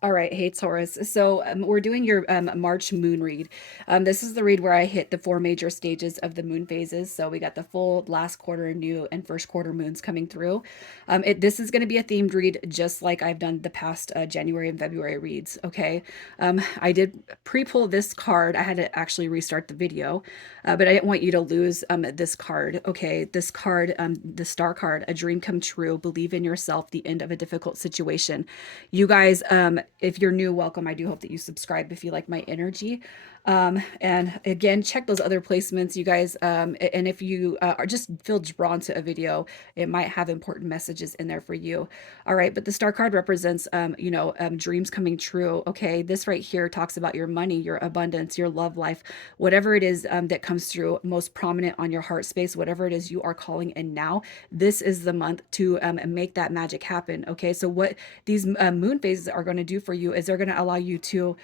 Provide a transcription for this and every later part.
All right, hey Taurus. So we're doing your March moon read. This is the read where I hit the four major stages of the moon phases. So we got the full last quarter new and first quarter moons coming through. This is going to be a themed read, just like I've done the past January and February reads. Okay, I did pre-pull this card. I had to actually restart the video, but I didn't want you to lose this card. Okay, this card, the star card, a dream come true. Believe in yourself. The end of a difficult situation. You guys, if you're new, welcome. I do hope that you subscribe if you like my energy. And again, check those other placements, you guys. And if you are just feel drawn to a video, it might have important messages in there for you. All right, but the star card represents, dreams coming true. Okay, this right here talks about your money, your abundance, your love life, whatever it is that comes through most prominent on your heart space, whatever it is you are calling in now. This is the month to make that magic happen. Okay, so what these moon phases are going to do for you is they're going to allow you to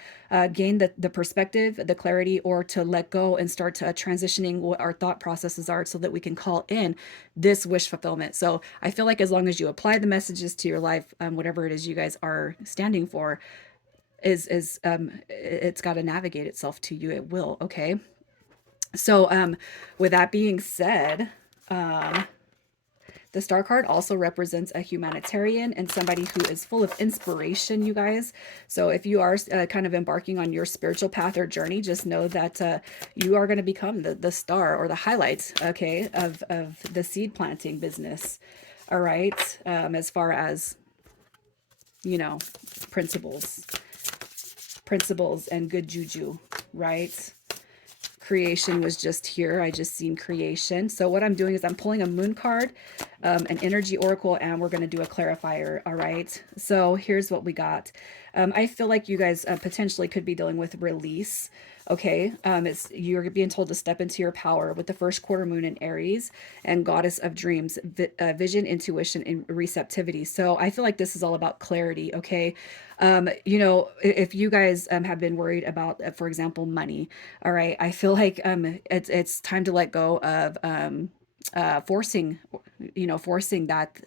gain the perspective, the clarity, or to let go and start to transitioning what our thought processes are so that we can call in this wish fulfillment. So I feel like as long as you apply the messages to your life, whatever it is you guys are standing for, is it's got to navigate itself to you. It will. Okay. So with that being said, um, the star card also represents a humanitarian and somebody who is full of inspiration, you guys. So if you are kind of embarking on your spiritual path or journey, just know that you are going to become the star or the highlight, okay, of the seed planting business. All right. As far as, you know, principles, principles and good juju, right? Creation was just here. I just seen creation. So what I'm doing is I'm pulling a moon card, an energy oracle, and we're going to do a clarifier. All right. So here's what we got. I feel like you guys potentially could be dealing with release. Okay. It's you're being told to step into your power with the first quarter moon in Aries and goddess of dreams, vision, intuition, and receptivity. So I feel like this is all about clarity. Okay. If you guys have been worried about, for example, money, all right, I feel like it's time to let go of forcing, forcing that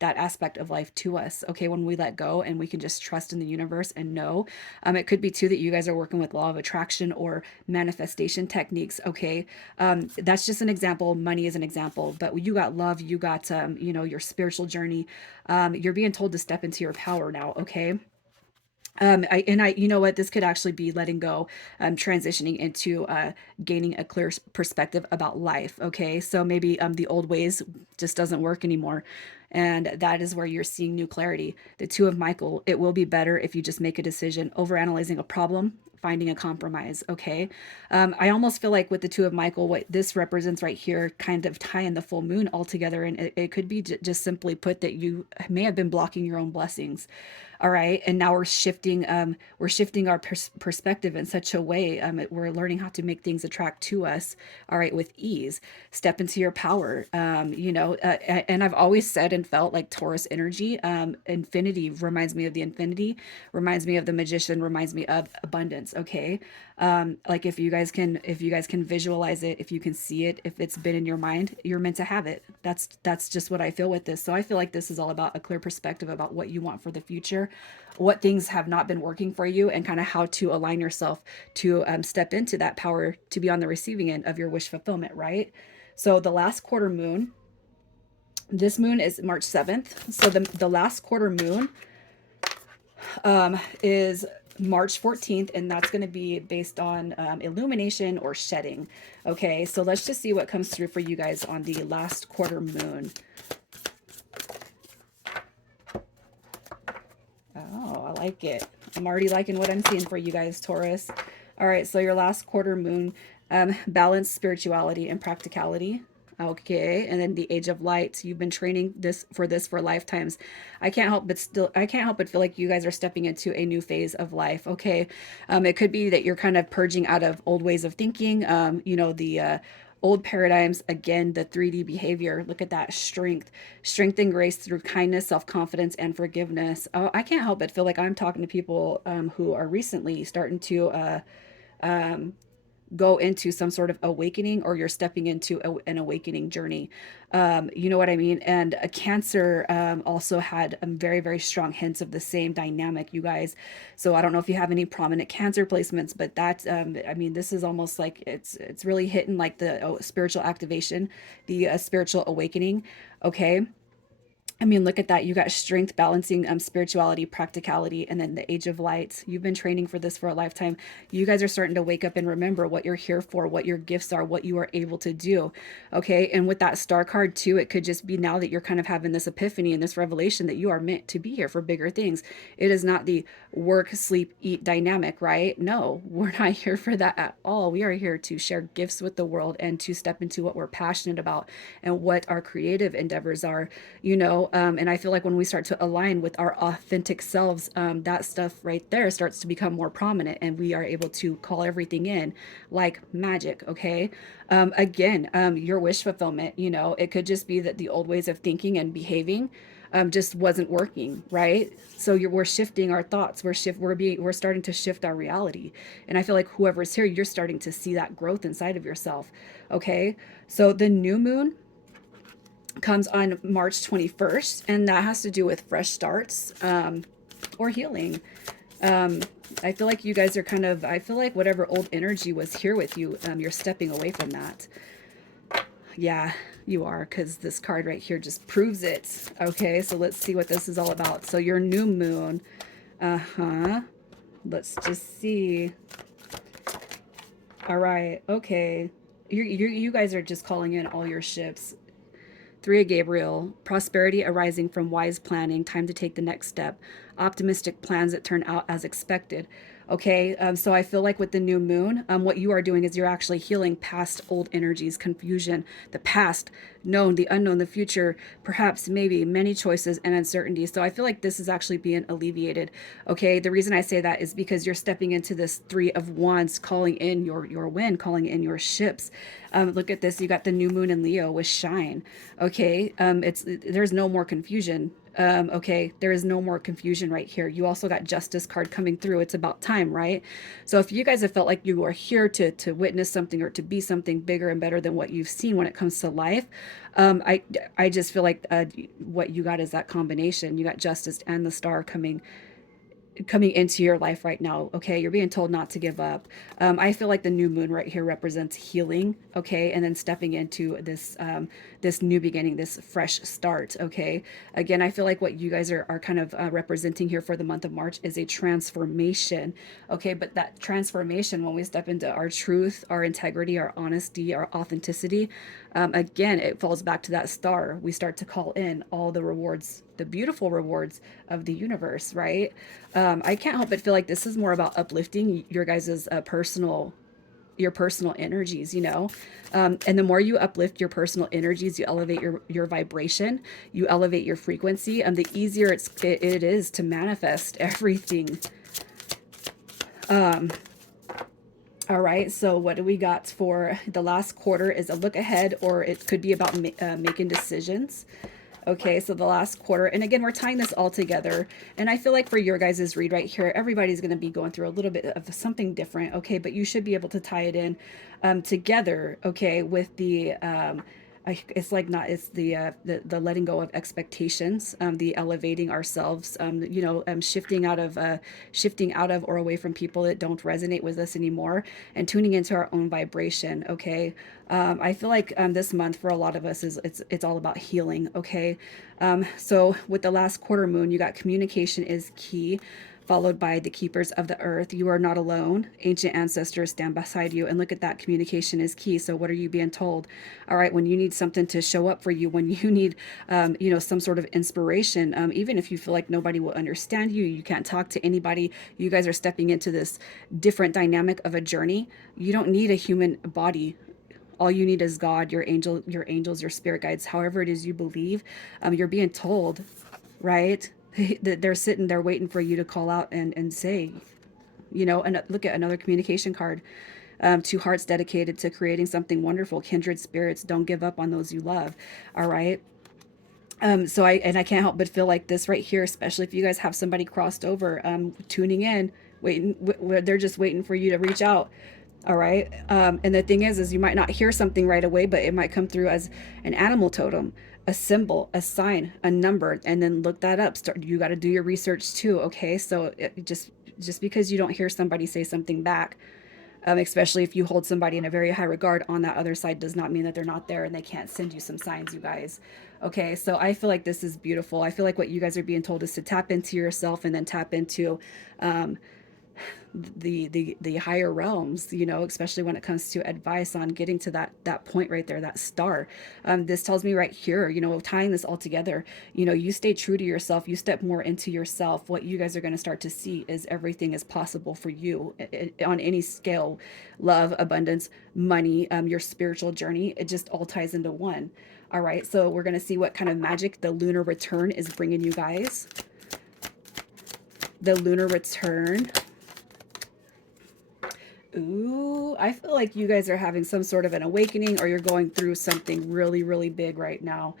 that aspect of life to us. Okay, when we let go and we can just trust in the universe and know. It could be too that you guys are working with law of attraction or manifestation techniques. Okay, that's just an example. Money is an example, but you got love, you got your spiritual journey. You're being told to step into your power now. Okay, you know what, this could actually be letting go, transitioning into gaining a clear perspective about life. Okay, so maybe the old ways just doesn't work anymore, and that is where you're seeing new clarity. The two of Michael, it will be better if you just make a decision over analyzing a problem, finding a compromise. Okay, I almost feel like with the two of Michael, what this represents right here kind of tying the full moon all together, and it could be just simply put that you may have been blocking your own blessings. All right, and now we're shifting our perspective in such a way, we're learning how to make things attract to us, all right, with ease. Step into your power. And I've always said and felt like Taurus energy, infinity reminds me of the infinity, reminds me of the magician, reminds me of abundance. Okay, like if you guys can visualize it, if you can see it, if it's been in your mind, you're meant to have it. That's just what I feel with this. So I feel like this is all about a clear perspective about what you want for the future, what things have not been working for you, and kind of how to align yourself to step into that power to be on the receiving end of your wish fulfillment, right? So the last quarter moon, this moon is March 7th. So the last quarter moon is March 14th, and that's going to be based on illumination or shedding. Okay, so let's just see what comes through for you guys on the last quarter moon. Oh, I like it. I'm already liking what I'm seeing for you guys, Taurus. All right, so your last quarter moon, balance spirituality and practicality. Okay, and then the age of light. You've been training this for lifetimes. I can't help but feel like you guys are stepping into a new phase of life. Okay, it could be that you're kind of purging out of old ways of thinking. The old paradigms, again, the 3D behavior. Look at that strength and grace through kindness, self-confidence, and forgiveness. Oh, I can't help but feel like I'm talking to people who are recently starting to go into some sort of awakening, or you're stepping into an awakening journey. You know what I mean? And a Cancer also had very, very strong hints of the same dynamic, you guys. So I don't know if you have any prominent Cancer placements, but that, I mean, this is almost like it's really hitting like the spiritual activation, the spiritual awakening. Okay. I mean, look at that. You got strength, balancing spirituality, practicality, and then the age of light. You've been training for this for a lifetime. You guys are starting to wake up and remember what you're here for, what your gifts are, what you are able to do. Okay. And with that star card, too, it could just be now that you're kind of having this epiphany and this revelation that you are meant to be here for bigger things. It is not the work, sleep, eat dynamic, right? No, we're not here for that at all. We are here to share gifts with the world and to step into what we're passionate about and what our creative endeavors are, and I feel like when we start to align with our authentic selves, that stuff right there starts to become more prominent, and we are able to call everything in like magic. Okay. Again, your wish fulfillment, it could just be that the old ways of thinking and behaving just wasn't working, right? So we're shifting our thoughts. We're starting to shift our reality, and I feel like whoever's here, you're starting to see that growth inside of yourself. Okay, so the new moon comes on March 21st, and that has to do with fresh starts, or healing. Um, I feel like you guys are I feel like whatever old energy was here with you, you're stepping away from that. Yeah, you are, because this card right here just proves it. Okay, so let's see what this is all about. So your new moon. Uh huh. Let's just see. All right. Okay. You guys are just calling in all your ships. Three of Gabriel, prosperity arising from wise planning, time to take the next step, optimistic plans that turn out as expected. Okay, so I feel like with the new moon, what you are doing is you're actually healing past old energies, confusion, the past, known, the unknown, the future, perhaps, maybe, many choices and uncertainty. So I feel like this is actually being alleviated. Okay, the reason I say that is because you're stepping into this Three of Wands, calling in your wind, calling in your ships. Look at this. You got the new moon in Leo with shine. Okay. There's no more confusion. Okay, there is no more confusion right here. You also got justice card coming through. It's about time, right? So if you guys have felt like you are here to witness something or to be something bigger and better than what you've seen when it comes to life, I just feel like what you got is that combination. You got justice and the star coming into your life right now. Okay, you're being told not to give up. I feel like the new moon right here represents healing. Okay, and then stepping into this new beginning, this fresh start. Okay, again, I feel like what you guys are kind of representing here for the month of March is a transformation. Okay, but that transformation, when we step into our truth, our integrity, our honesty, our authenticity, again, it falls back to that star. We start to call in all the rewards, the beautiful rewards of the universe, right? I can't help but feel like this is more about uplifting your guys's personal, your personal energies, and the more you uplift your personal energies, you elevate your vibration, you elevate your frequency, and the easier it is to manifest everything. All right, so what do we got for the last quarter? Is a look ahead, or it could be about making decisions. Okay, so the last quarter, and again, we're tying this all together. And I feel like for your guys' read right here, everybody's going to be going through a little bit of something different. Okay, but you should be able to tie it in together. Okay, with the it's like not it's the letting go of expectations, the elevating ourselves, shifting out of or away from people that don't resonate with us anymore, and tuning into our own vibration. Okay, I feel like this month for a lot of us is it's all about healing. Okay, so with the last quarter moon, you got communication is key, followed by the keepers of the earth. You are not alone. Ancient ancestors stand beside you. And look at that, communication is key. So what are you being told? All right, when you need something to show up for you, when you need, some sort of inspiration, even if you feel like nobody will understand you, you can't talk to anybody, you guys are stepping into this different dynamic of a journey. You don't need a human body. All you need is God, your angels, your spirit guides, however it is you believe. You're being told, right? That they're sitting there waiting for you to call out and say, and look at another communication card. Two hearts dedicated to creating something wonderful, kindred spirits. Don't give up on those you love. All right. So I can't help but feel like this right here, especially if you guys have somebody crossed over, tuning in, waiting, they're just waiting for you to reach out. All right. And the thing is you might not hear something right away, but it might come through as an animal totem, a symbol, a sign, a number, and then look that up. Start. You got to do your research too. Okay. So just because you don't hear somebody say something back, especially if you hold somebody in a very high regard on that other side, does not mean that they're not there and they can't send you some signs, you guys. Okay. So I feel like this is beautiful. I feel like what you guys are being told is to tap into yourself and then tap into um, the higher realms, you know, especially when it comes to advice on getting to that point right there, that star. This tells me right here, you know, tying this all together, you know, you stay true to yourself, you step more into yourself. What you guys are going to start to see is everything is possible for you on any scale. Love, abundance, money, your spiritual journey, it just all ties into one. All right, so we're going to see what kind of magic the lunar return is bringing you guys. The lunar return. Ooh, I feel like you guys are having some sort of an awakening or you're going through something really, really big right now.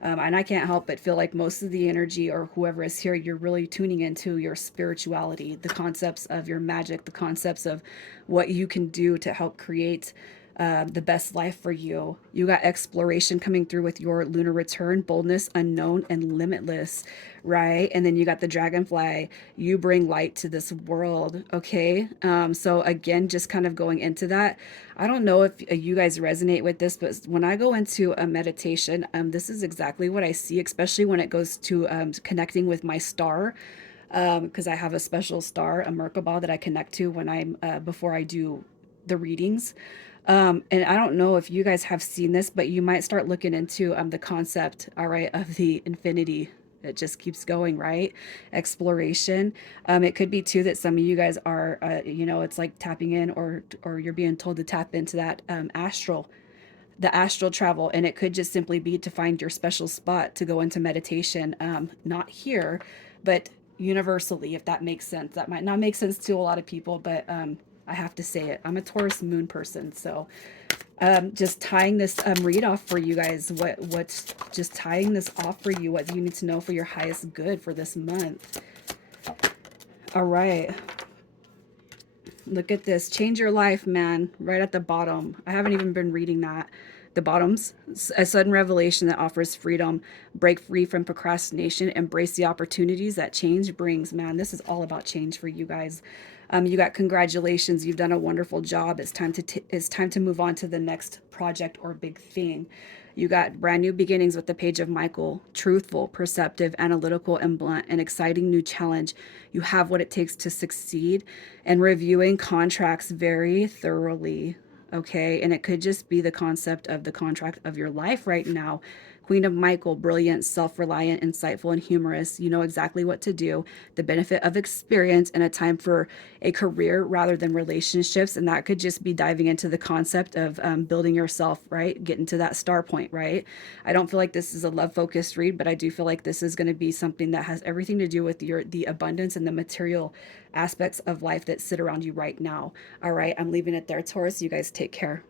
And I can't help but feel like most of the energy or whoever is here, you're really tuning into your spirituality, the concepts of your magic, the concepts of what you can do to help create the best life for you. You got exploration coming through with your lunar return, boldness, unknown, and limitless, right? And then you got the dragonfly. You bring light to this world, okay? So again, just kind of going into that. I don't know if you guys resonate with this, but when I go into a meditation, this is exactly what I see, especially when it goes to connecting with my star, because I have a special star, a Merkaba, that I connect to when I'm before I do the readings. And I don't know if you guys have seen this, but you might start looking into the concept, all right, of the infinity. It just keeps going, right? Exploration. It could be too that some of you guys are, you know, it's like tapping in, or you're being told to tap into that the astral travel, and it could just simply be to find your special spot to go into meditation, not here, but universally, if that makes sense. That might not make sense to a lot of people, but I have to say it. I'm a Taurus moon person, so just tying this read off for you guys. What's just tying this off for you? What you need to know for your highest good for this month. All right, look at this. Change your life, man. Right at the bottom. I haven't even been reading that. The bottoms, a sudden revelation that offers freedom. Break free from procrastination. Embrace the opportunities that change brings. Man, this is all about change for you guys. You got congratulations. You've done a wonderful job. It's time to move on to the next project or big thing. You got brand new beginnings with the Page of Michael. Truthful, perceptive, analytical, and blunt. An exciting new challenge. You have what it takes to succeed. And reviewing contracts very thoroughly. Okay. And it could just be the concept of the contract of your life right now. Queen of Michael, brilliant, self reliant, insightful, and humorous. You know exactly what to do. The benefit of experience and a time for a career rather than relationships. And that could just be diving into the concept of building yourself, right? Getting to that star point, right? I don't feel like this is a love focused read, but I do feel like this is going to be something that has everything to do with the abundance and the material aspects of life that sit around you right now. All right. I'm leaving it there. Taurus, you guys take care.